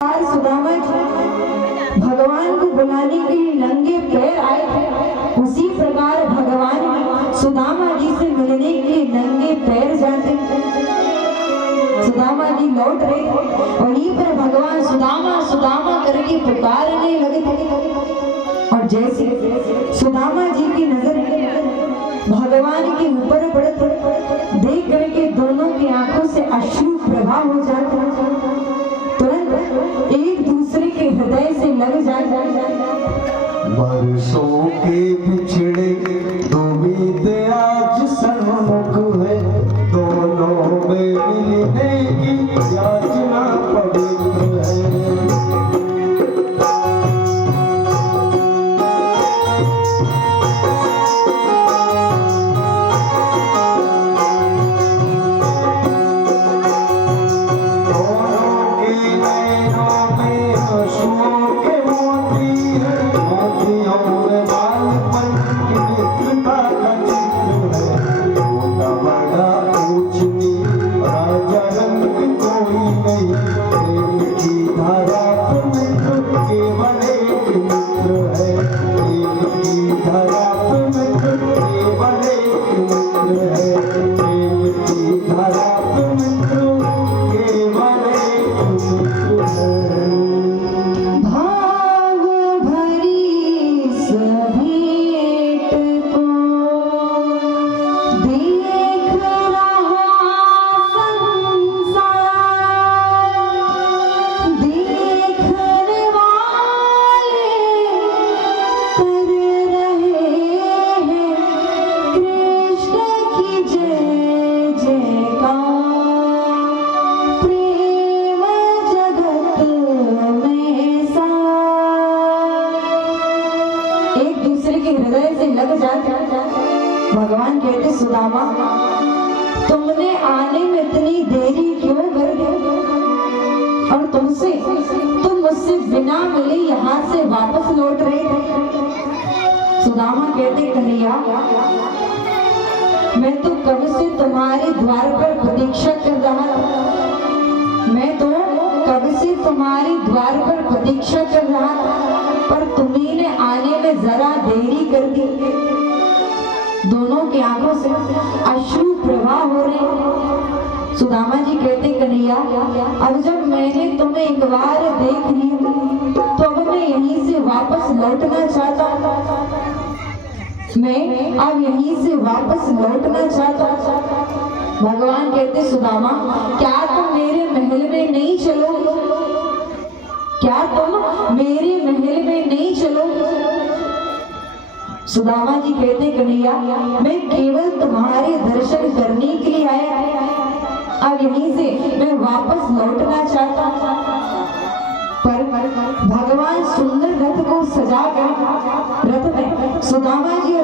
सुदामा भगवान को बुलाने के लिए नंगे पैर आए थे, उसी प्रकार भगवान सुदामा जी से मिलने के लिए नंगे पैर जाते। सुदामा जी लौट रहे, वहीं पर भगवान सुदामा सुदामा करके पुकारने लगे थे। और जैसे सुदामा जी की नजर भगवान के ऊपर पड़ते, देख करके दोनों की आंखों से अश्रु प्रवाह हो जाते, तुरंत एक दूसरे के हृदय से लग जाए। बरसों के पिछड़े दो बीत आज सन्मुख है, दोनों में मिलने की याचना पवित्र है। भगवान कहते, सुदामा तुमने आने में इतनी देरी क्यों कर दी, और तुम मुझसे बिना मिले यहाँ से वापस लौट रहे थे। सुदामा कहते, कन्हैया मैं तो कब से तुम्हारे द्वार पर प्रतीक्षा कर रहा था, मैं तो कब से तुम्हारे द्वार पर प्रतीक्षा कर रहा था, पर तुम्ही ने आने में जरा देरी कर दी। दोनों की आंखों से अश्रु प्रवाह हो रहे। सुदामा जी कहते, कन्हैया अब जब मैंने तुम्हें एक बार देख लिया तो अब मैं यहीं से वापस लौटना चाहता, मैं अब यहीं से वापस लौटना चाहता। भगवान कहते, सुदामा क्या तुम मेरे महल में नहीं चलोगे, क्या तुम मेरे महल में नहीं चलोगे। सुदामा जी कहते, कन्हैया मैं केवल तुम्हारे दर्शन करने के लिए आया, अब यहीं से मैं वापस लौटना चाहता। पर भगवान सुंदर रथ को सजा कर रथ में सुदामा जी